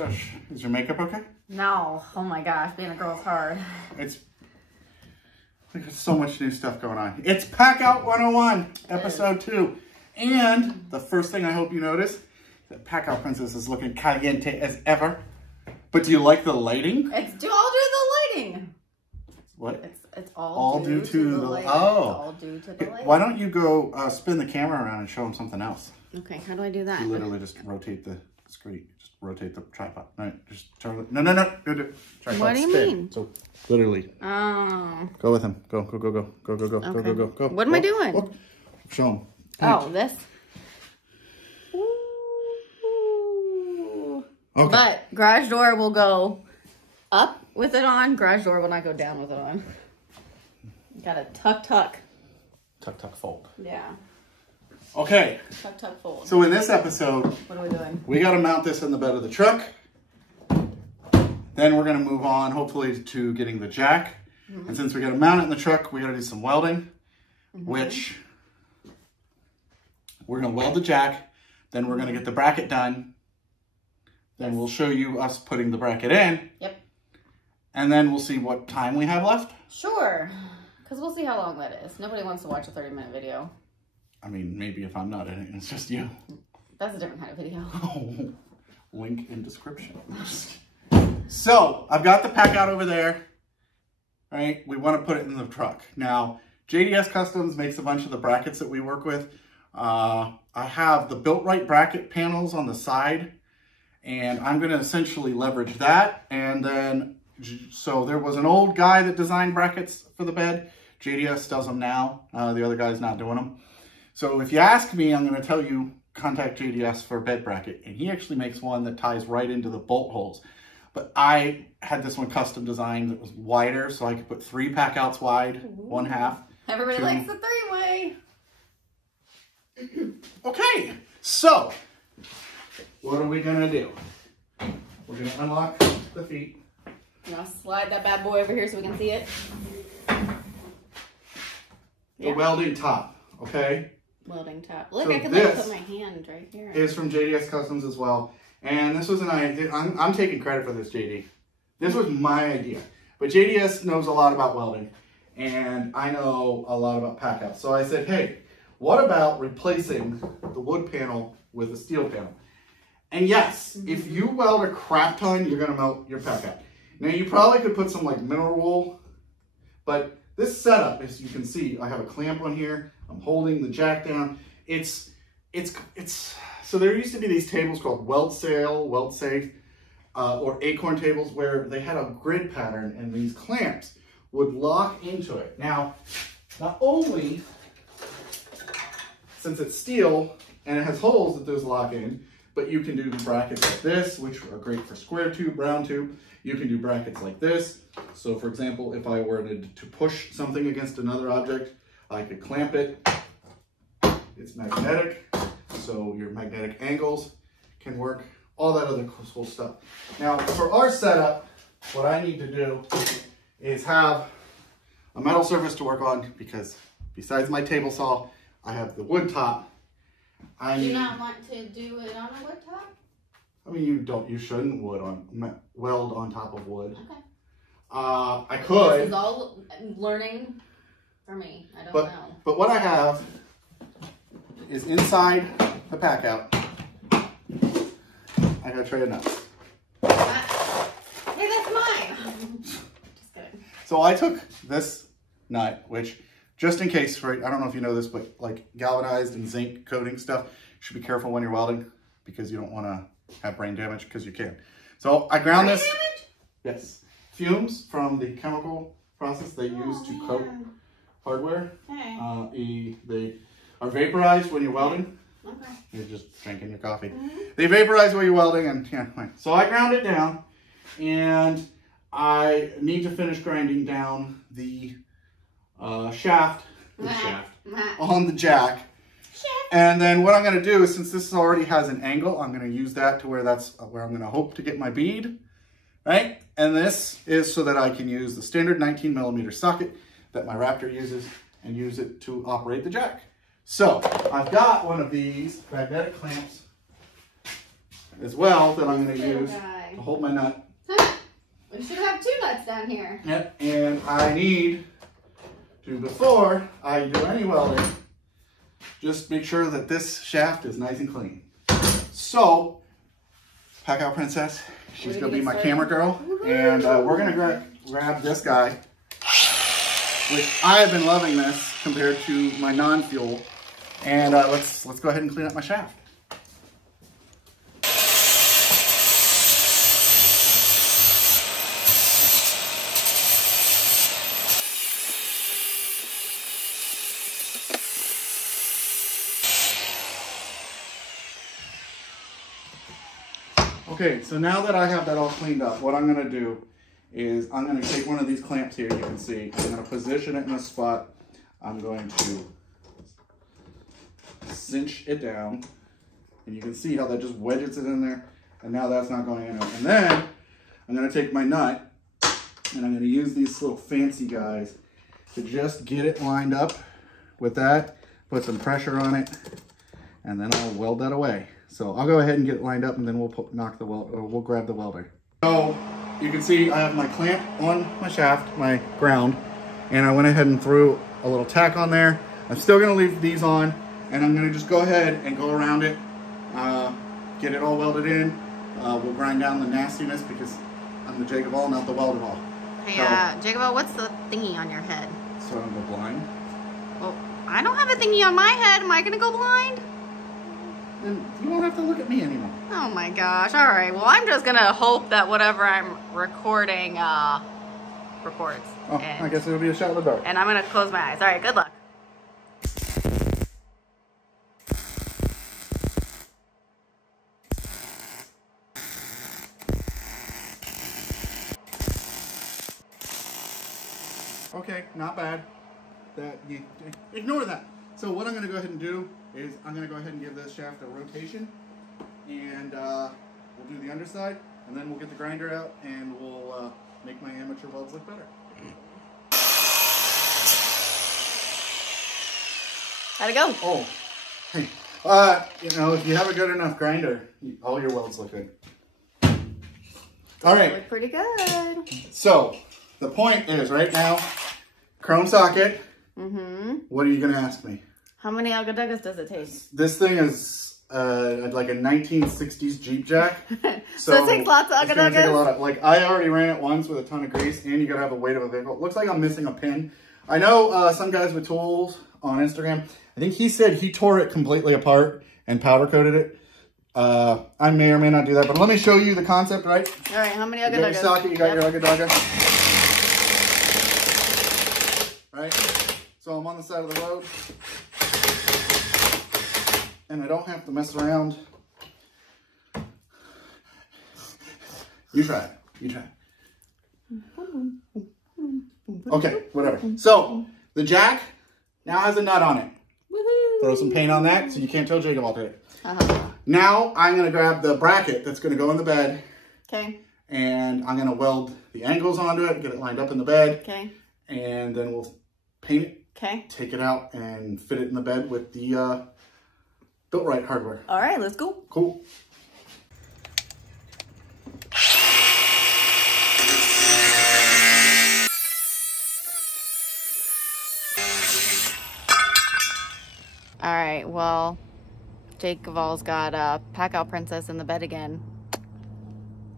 gosh. Is your makeup okay? No. Oh my gosh, being a girl's hard. There's so much new stuff going on. It's PACKOUT 101, episode 2. And the first thing I hope you notice, that PACKOUT Princess is looking caliente as ever. But do you like the lighting? It's all due to the lighting. What? It's all due to the lighting. Oh. It's all due to the lighting. Why don't you go spin the camera around and show them something else? Okay, how do I do that? You literally just rotate the screen. Just rotate the tripod. All right, just turn it. No. Do it. Tripod What do you mean? So literally. Oh. Go with him. Go. Okay. Go. What am I doing? Look. Show him. Oh, this. Okay. But garage door will go up with it on. Garage door will not go down with it on. Got a tuck. Tuck, fold. Yeah. Okay. Tuck, fold. So in this episode, what are we doing? We got to mount this in the bed of the truck. Then we're going to move on, hopefully, to getting the jack. And since we got to mount it in the truck, we got to do some welding, which we're going to weld the jack. Then we're going to get the bracket done. Then we'll show you us putting the bracket in. Yep. And then we'll see what time we have left. Sure. Because we'll see how long that is. Nobody wants to watch a 30-minute video. I mean, maybe if I'm not in it, it's just you. That's a different kind of video. Oh, link in description. So, I've got the PACKOUT over there. Right? We want to put it in the truck. Now, JDS Customs makes a bunch of the brackets that we work with. I have the built-right bracket panels on the side. And I'm going to essentially leverage that. And then, so there was an old guy that designed brackets for the bed. JDS does them now. The other guy's not doing them. So if you ask me, I'm going to tell you, contact JDS for a bed bracket. And he actually makes one that ties right into the bolt holes. But I had this one custom designed that was wider, so I could put 3 PACKOUTs wide, 1/2. Everybody likes the 3-way. Okay, so what are we going to do? We're going to unlock the feet. I'm going to slide that bad boy over here so we can see it. The welding top, okay? Welding top. Look, so I could like put my hand right here. Is from JDS Customs as well. And this was an idea. I'm taking credit for this, JD. This was my idea. But JDS knows a lot about welding. And I know a lot about PACKOUT. So I said, hey, what about replacing the wood panel with a steel panel? And yes, if you weld a crap ton, you're going to melt your PACKOUT. Now, you probably could put some like mineral wool. But this setup, as you can see, I have a clamp on here. I'm holding the jack down. So there used to be these tables called weld safe, or acorn tables where they had a grid pattern and these clamps would lock into it. Now, not only, since it's steel and it has holes that those lock in, but you can do brackets like this, which are great for square tube, round tube. You can do brackets like this. So for example, if I were to push something against another object, I could clamp it. It's magnetic, so your magnetic angles can work, all that other cool stuff. Now, for our setup, what I need to do is have a metal surface to work on, because besides my table saw, I have the wood top. Do you not want to do it on a wood top? I mean, you shouldn't weld on top of wood. Okay. I could. This is all learning for me. I don't know. But what I have is inside the PACKOUT. I got a tray of nuts. Hey, that's mine. Just kidding. So I took this nut, which, just in case, right, I don't know if you know this, but like galvanized and zinc coating stuff, you should be careful when you're welding because you don't want to have brain damage, because you can. So I ground this. Damage? Yes. Fumes from the chemical process they use to coat hardware. Okay. They are vaporized when you're welding. Okay. You're just drinking your coffee. They vaporize while you're welding, and yeah. So I ground it down, and I need to finish grinding down the shaft on the jack. And then what I'm going to do is, since this already has an angle, I'm going to use that to where that's where I'm going to hope to get my bead, right? And this is so that I can use the standard 19mm socket that my Raptor uses and use it to operate the jack. So I've got one of these magnetic clamps as well that I'm going to use bag. to hold my nut. We should have 2 nuts down here. Yep, and I need to, before I do any welding, just make sure that this shaft is nice and clean. So, PACKOUT Princess, she's going to be my camera girl, and we're going to grab this guy, which I have been loving this compared to my non-fuel, and let's go ahead and clean up my shaft. Okay, so now that I have that all cleaned up, what I'm going to do is I'm going to take one of these clamps here, you can see. I'm going to position it in a spot. I'm going to cinch it down. And you can see how that just wedges it in there. And now that's not going anywhere. And then I'm going to take my nut and I'm going to use these little fancy guys to just get it lined up with that. Put some pressure on it. And then I'll weld that away. So I'll go ahead and get it lined up, and then we'll we'll grab the welder. So you can see I have my clamp on my shaft, my ground, and I went ahead and threw a little tack on there. I'm still gonna leave these on, and I'm gonna just go ahead and go around it, get it all welded in. We'll grind down the nastiness because I'm the JakeOfALL, not the WeldOfALL. Hey, JakeOfALL, what's the thingy on your head? So I'm gonna go blind. Well, I don't have a thingy on my head. Am I gonna go blind? And you won't have to look at me anymore. Oh my gosh. All right. Well, I'm just going to hope that whatever I'm recording records. Oh, I guess it'll be a shot in the dark. And I'm going to close my eyes. All right. Good luck. Okay, not bad. Ignore that. So what I'm going to go ahead and do is I'm going to go ahead and give this shaft a rotation, and we'll do the underside, and then we'll get the grinder out, and we'll make my amateur welds look better. How'd it go? Oh, hey, you know, if you have a good enough grinder, all your welds look good. All right. Look pretty good. So the point is, right now, chrome socket. Mm-hmm. What are you going to ask me? How many Algodogas does it take? This thing is like a 1960s Jeep Jack. So it takes lots of Algodogas? Like, I already ran it once with a ton of grease, and you got to have the weight of a vehicle. It looks like I'm missing a pin. I know some guys with tools on Instagram, I think he said he tore it completely apart and powder coated it. I may or may not do that, but let me show you the concept, right? All right, how many Algodogas? You got your socket, you got your Algodoga. Right? So I'm on the side of the road. And I don't have to mess around. You try it. You try it. Okay, whatever. So, the jack now has a nut on it. Woohoo! Throw some paint on that so you can't tell JakeOfALL did it. Now, I'm going to grab the bracket that's going to go in the bed. Okay. And I'm going to weld the angles onto it, get it lined up in the bed. Okay. And then we'll paint it. Okay. Take it out and fit it in the bed with the Built Right hardware. All right, let's go. Cool. All right, well, JakeOfALL's got PACKOUT Princess in the bed again.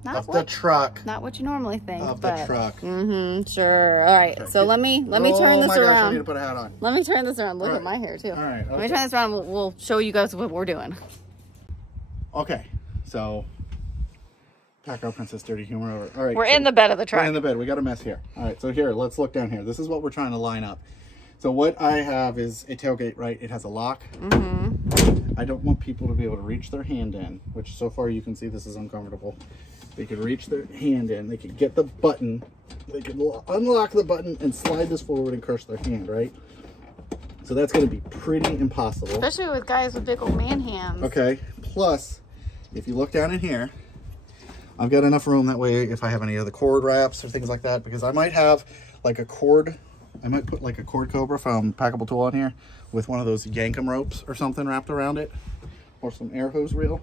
Of the truck. Not what you normally think. Of the truck. Mm-hmm, sure. All right, so let me turn this around. Gosh, I need to put a hat on. Let me turn this around. Look at my hair, too. All right. Okay. Let me turn this around. We'll show you guys what we're doing. Okay, so PACKOUT Princess Dirty Humor. All right. We're in the bed of the truck. We're in the bed. We got a mess here. All right, so here, let's look down here. This is what we're trying to line up. So what I have is a tailgate, right? It has a lock. Mm-hmm. I don't want people to be able to reach their hand in, which so far you can see this is uncomfortable. They could reach their hand in. They could get the button. They could unlock the button and slide this forward and crush their hand, right? So that's going to be pretty impossible. Especially with guys with big old man hands. Okay. Plus, if you look down in here, I've got enough room that way if I have any other cord wraps or things like that, because I might have like a cord. I might put like a cord Cobra from Packible tool on here with one of those Yankum ropes or something wrapped around it, or some air hose reel.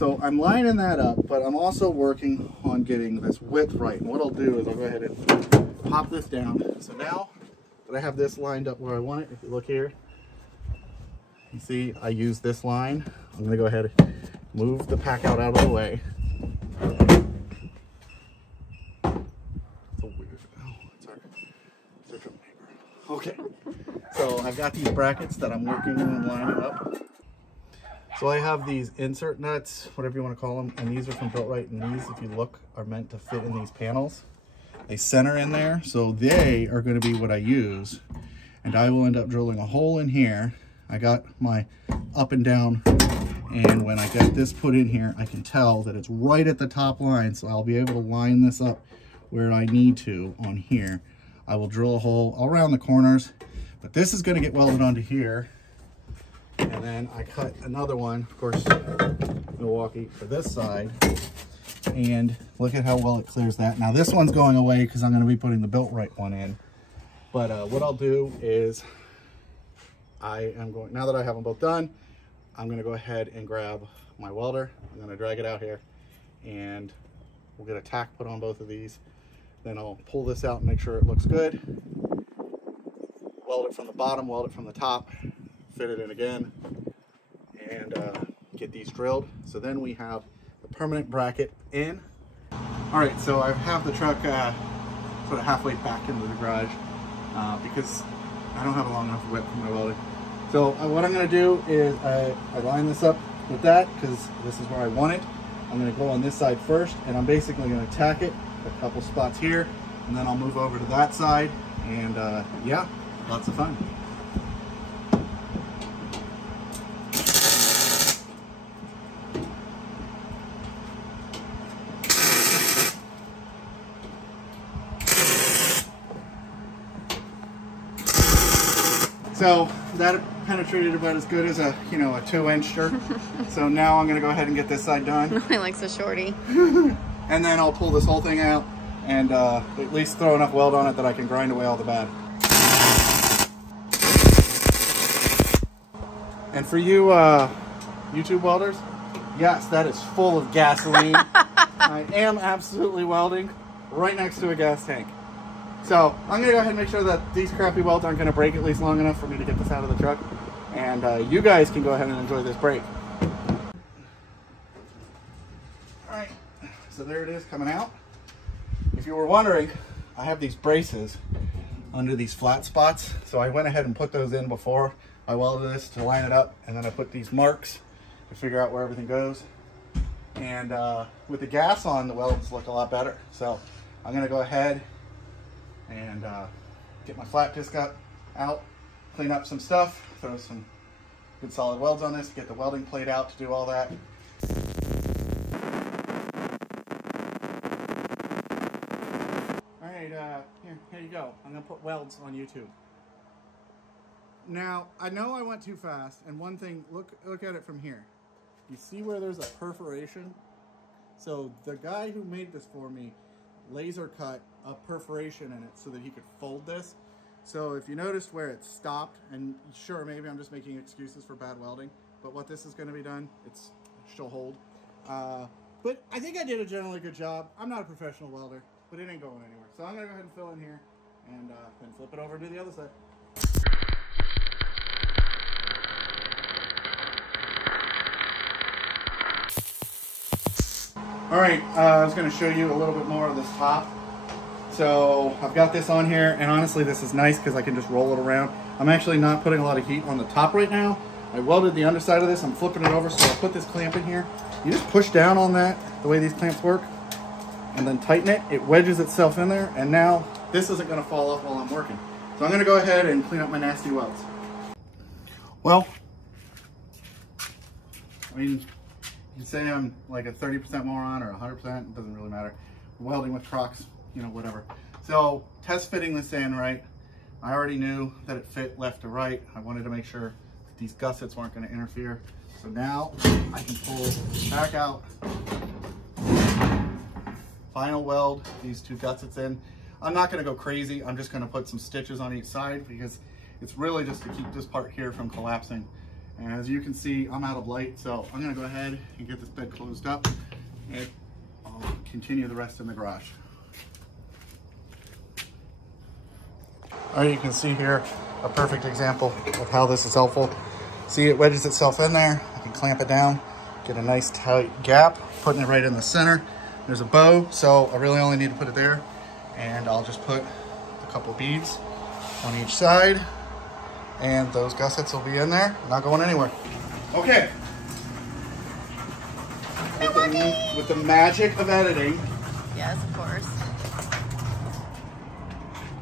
So I'm lining that up, but I'm also working on getting this width right. And what I'll do is I'll go ahead and pop this down. So now that I have this lined up where I want it, if you look here, you see I use this line. I'm gonna go ahead and move the PACKOUT out of the way. It's a weird, oh, it's our neighbor. Okay, so I've got these brackets that I'm working on lining up. So I have these insert nuts, whatever you want to call them, and these are from Built Right, and these, if you look, are meant to fit in these panels. They center in there, so they are going to be what I use, and I will end up drilling a hole in here. I got my up and down, and when I get this put in here, I can tell that it's right at the top line, so I'll be able to line this up where I need to on here. I will drill a hole all around the corners, but this is going to get welded onto here. And then I cut another one, of course, Milwaukee, for this side. And look at how well it clears that. Now this one's going away because I'm going to be putting the Built Right one in. But what I'll do is I am going, now that I have them both done, I'm going to go ahead and grab my welder. I'm going to drag it out here and we'll get a tack put on both of these. Then I'll pull this out and make sure it looks good. Weld it from the bottom, weld it from the top. Fit it in again and get these drilled. So then we have the permanent bracket in. All right, so I have the truck sort of halfway back into the garage because I don't have a long enough width for my welding. So what I'm going to do is I line this up with that because this is where I want it. I'm going to go on this side first, and I'm basically going to tack it a couple spots here, and then I'll move over to that side, and yeah, lots of fun. So that penetrated about as good as a, you know, a 2-incher. So now I'm gonna go ahead and get this side done. I like the shorty. And then I'll pull this whole thing out and at least throw enough weld on it that I can grind away all the bad. And for you YouTube welders, yes, that is full of gasoline. I am absolutely welding right next to a gas tank. So I'm gonna go ahead and make sure that these crappy welds aren't gonna break at least long enough for me to get this out of the truck. And you guys can go ahead and enjoy this break. All right, so there it is coming out. If you were wondering, I have these braces under these flat spots. So I went ahead and put those in before I welded this to line it up. And then I put these marks to figure out where everything goes. And with the gas on, the welds look a lot better. So I'm gonna go ahead and get my flat disc out, clean up some stuff, throw some good solid welds on this, get the welding plate out to do all that. All right, here you go. I'm gonna put welds on YouTube. Now, I know I went too fast, and one thing, look at it from here. You see where there's a perforation? So the guy who made this for me laser cut a perforation in it so that he could fold this. So if you noticed where it stopped, and sure, maybe I'm just making excuses for bad welding, but what this is going to be done, she'll hold. But I think I did a generally good job. I'm not a professional welder, but it ain't going anywhere. So I'm going to go ahead and fill in here and then flip it over to the other side. All right, I was going to show you a little bit more of this top. So I've got this on here, and honestly this is nice because I can just roll it around. I'm actually not putting a lot of heat on the top right now. I welded the underside of this, I'm flipping it over, so I'll put this clamp in here. You just push down on that, the way these clamps work, and then tighten it. It wedges itself in there, and now this isn't going to fall off while I'm working. So I'm going to go ahead and clean up my nasty welds. Well, I mean, you can say I'm like a 30% moron or 100%, it doesn't really matter. Welding with Crocs, you know, whatever. So test fitting this in, right? I already knew that it fit left to right. I wanted to make sure that these gussets weren't going to interfere. So now I can pull back out, final weld these two gussets in. I'm not going to go crazy. I'm just going to put some stitches on each side because it's really just to keep this part here from collapsing. As you can see, I'm out of light, so I'm gonna go ahead and get this bed closed up and I'll continue the rest in the garage. All right, you can see here a perfect example of how this is helpful. See, it wedges itself in there. I can clamp it down, get a nice tight gap, putting it right in the center. There's a bow, so I really only need to put it there. And I'll just put a couple beads on each side, and those gussets will be in there, not going anywhere. Okay. With the magic of editing. Yes, of course.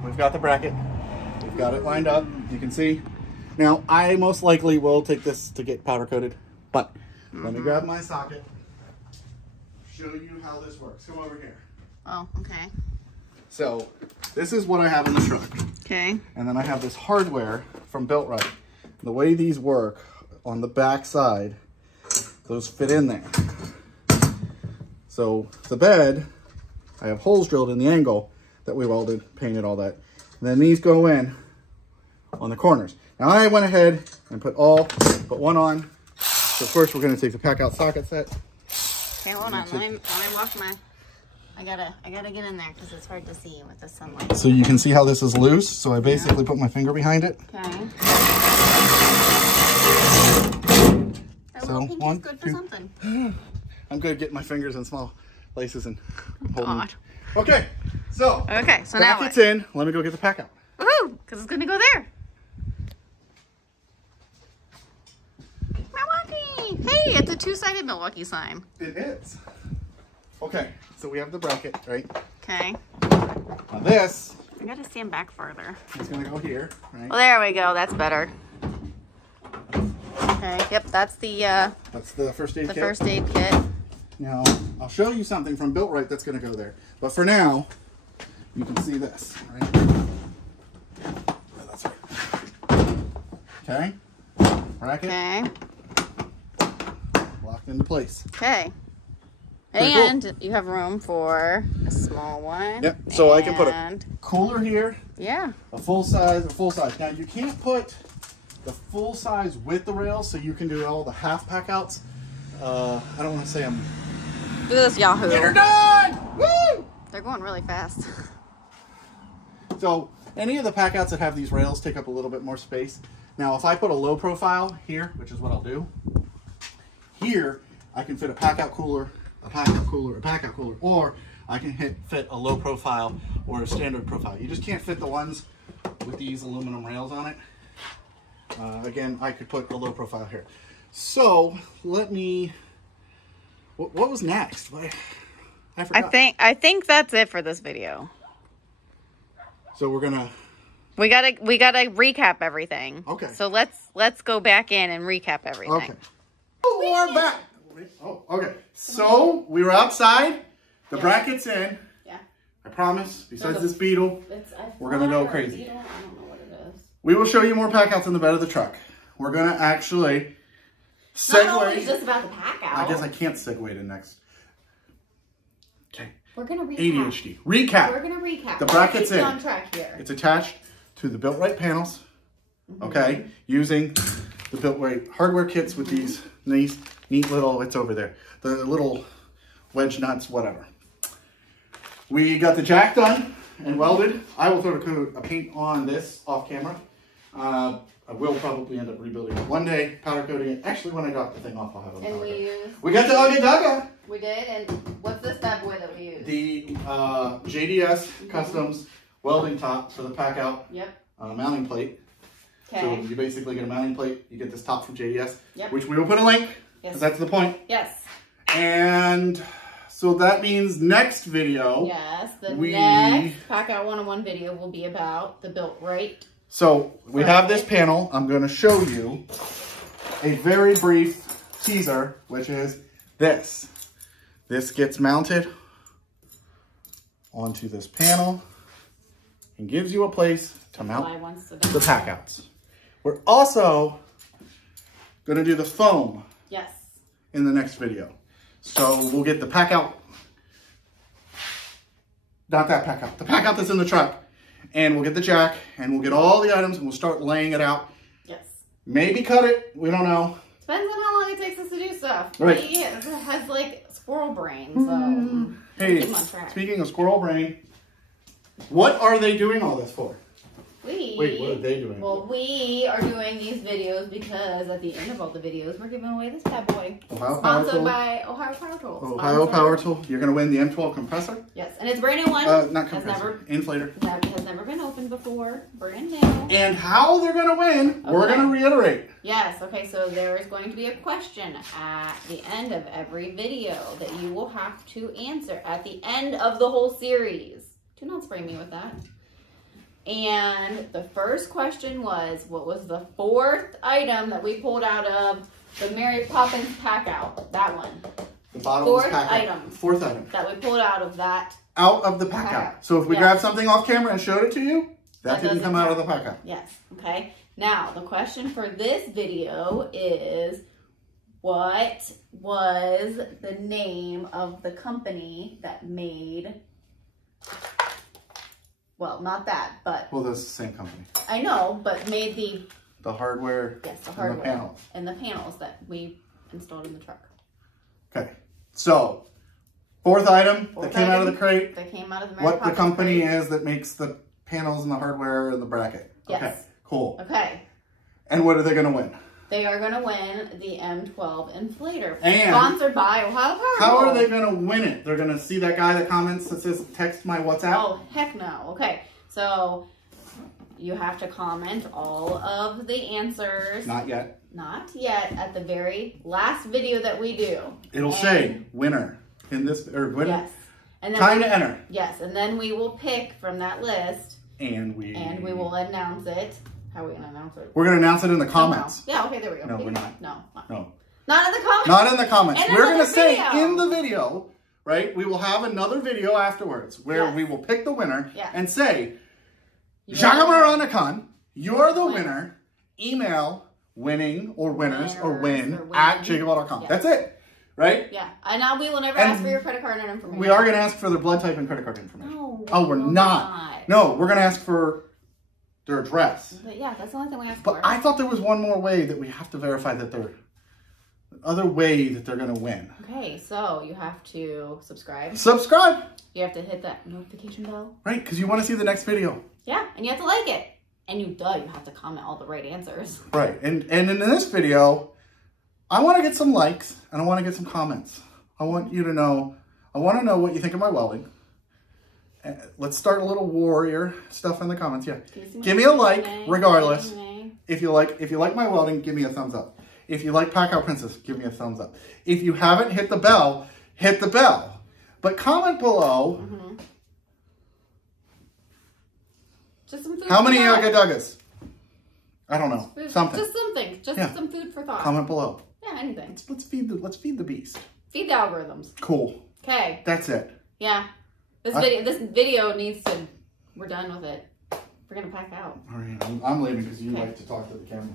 We've got the bracket. We've got it lined up. You can see. Now, I most likely will take this to get powder coated, but let me grab my socket, show you how this works. Come over here. Oh, okay. So, this is what I have in the truck. Okay. And then I have this hardware from Built-Right. The way these work on the back side, those fit in there. So, the bed, I have holes drilled in the angle that we welded, painted, all that. And then these go in on the corners. Now I went ahead and put one on. So first we're going to take the PACKOUT socket set. Okay, hold on. Let me walk my... I gotta get in there because it's hard to see with the sunlight. So you can see how this is loose. So I basically put my finger behind it. Okay. So one, good for two. Something. I'm good at getting my fingers in small places and holding. God. Okay, so now brackets in. Let me go get the PACKOUT. Woohoo! Because it's gonna go there. Milwaukee! Hey, it's a two-sided Milwaukee sign. It is. Okay, so we have the bracket, right? Okay. Now this, I gotta stand back further. is gonna go here, right? Well, there we go. That's better. Okay. Yep. That's the first aid kit. first aid kit. Now, I'll show you something from Built-Right that's gonna go there. But for now, you can see this, right? Yeah, that's right. Okay. Bracket. Okay. Locked into place. Okay. Pretty And cool. you have room for a small one. Yep. So I can put a cooler here. Yeah. A full size. Now you can't put the full size with the rails, so you can do all the half packouts. I don't want to say I'm. Look at this Yahoo. Get her done! Woo! They're going really fast. So any of the packouts that have these rails take up a little bit more space. Now, if I put a low profile here, which is what I'll do, here I can fit a PACKOUT cooler, a PACKOUT cooler, a PACKOUT cooler, or I can fit a low profile or a standard profile. You just can't fit the ones with these aluminum rails on it. Again, I could put a low profile here. So let me. What was next? I forgot. I think that's it for this video. So we're gonna. We gotta recap everything. Okay. So let's go back in and recap everything. Okay. Oh, we're back. Oh, okay. So we were outside. The bracket's in. Yeah. I promise. Besides this beetle, we're gonna go crazy. I don't know what it is. We will show you more packouts in the bed of the truck. We're gonna actually segue. Not always just about the PACKOUT. I guess I can't segue to next. Okay. We're gonna recap. ADHD. Recap. We're gonna recap. The bracket's in. On track here. It's attached to the Built-Right panels. Okay. Using the Built-Right hardware kits with these nice, neat little. It's over there. The little wedge nuts, whatever. We got the jack done and welded. I will throw a coat of paint on this off camera. I will probably end up rebuilding it one day, powder coating it. Actually, when I got the thing off, I'll have it. And we got the Ugga Dugga. We did, and what's this bad boy that we used? The JDS Customs welding top for the PACKOUT. Yep. Mounting plate. Okay. So you basically get a mounting plate. You get this top from JDS, yep. which we will put a link. Yes. Because that's the point. Yes. And so that means next video. Yes, the next PACKOUT 101 video will be about the Built-Right. So we have this panel. I'm going to show you a very brief teaser, which is this. This gets mounted onto this panel and gives you a place to mount the PACKOUTs. We're also going to do the foam in the next video. So we'll get the PACKOUT, not that PACKOUT, the PACKOUT that's in the truck. And we'll get the jack and we'll get all the items and we'll start laying it out. Yes. Maybe cut it. We don't know. Depends on how long it takes us to do stuff. Right. It has like squirrel brain, so. Hey, speaking of squirrel brain, what are they doing all this for? Wait, what are they doing? Well, we are doing these videos because at the end of all the videos, we're giving away this bad boy. Sponsored by Ohio Power Tools. Ohio Power Tool. You're going to win the M12 compressor? Yes, and it's a brand new one. Not compressor. Inflator. That has never been opened before. Brand new. And how they're going to win, we're going to reiterate. Yes, okay, so there is going to be a question at the end of every video that you will have to answer at the end of the whole series. Do not spray me with that. And the first question was, what was the fourth item that we pulled out of the Mary Poppins PACKOUT? That one. The bottom fourth item. Fourth item. That we pulled out of that. Out of the PACKOUT. So if we grabbed something off camera and showed it to you, that didn't come out of the PACKOUT. Yes. Okay. Now, the question for this video is, what was the name of the company that made... Well, not that, but... Well, that's the same company. I know, but made the hardware. Yes, the hardware. And the panels. And the panels that we installed in the truck. Okay. So, fourth item that came out of the crate. That came out of the What the company is that makes the panels and the hardware and the bracket. Yes. Okay, cool. Okay. And what are they going to win? They are going to win the M12 inflator. And sponsored by Ohio Power. How are they going to win it? They're going to see that guy that comments that says, text my WhatsApp? Oh, heck no. Okay. So, you have to comment all of the answers. Not yet. Not yet. At the very last video that we do. It'll say winner in this, or winner. Yes. And then time to enter. Yes. And then we will pick from that list. And we will announce it. How are we going to announce it? We're going to announce it in the comments. Yeah, okay, there we go. No, we're not. No. No. Not in the comments. Not in the comments. We're going to say video. in the video, right? We will have another video afterwards where we will pick the winner and say, Jagamaranakan, you're the winner. Email winning or winners or win at JakeOfALL.com. That's it. Right? Yeah. And now we will never ask for your credit card and information. We are going to ask for their blood type and credit card information. No. Oh, we're not. No, we're going to ask for their address. But yeah, that's the only thing we ask for. But I thought there was one more way that we have to verify that they're... Other way that they're going to win. Okay, so you have to subscribe. Subscribe! You have to hit that notification bell. Right, because you want to see the next video. Yeah, and you have to like it. And you have to comment all the right answers. Right, and in this video, I want to get some likes and I want to get some comments. I want you to know, I want to know what you think of my welding. Let's start a little warrior stuff in the comments. Yeah, give me a like, regardless. If you like my welding, give me a thumbs up. If you like PACKOUT Princess, give me a thumbs up. If you haven't hit the bell, hit the bell. But comment below. Just some food. How many Ugga I don't know. Something. Just something. Just some food for thought. Comment below. Yeah, anything. Let's feed the beast. Feed the algorithms. Cool. Okay. That's it. Yeah. This video needs to. We're done with it. We're gonna pack out. All right. I'm leaving because you like to talk to the camera.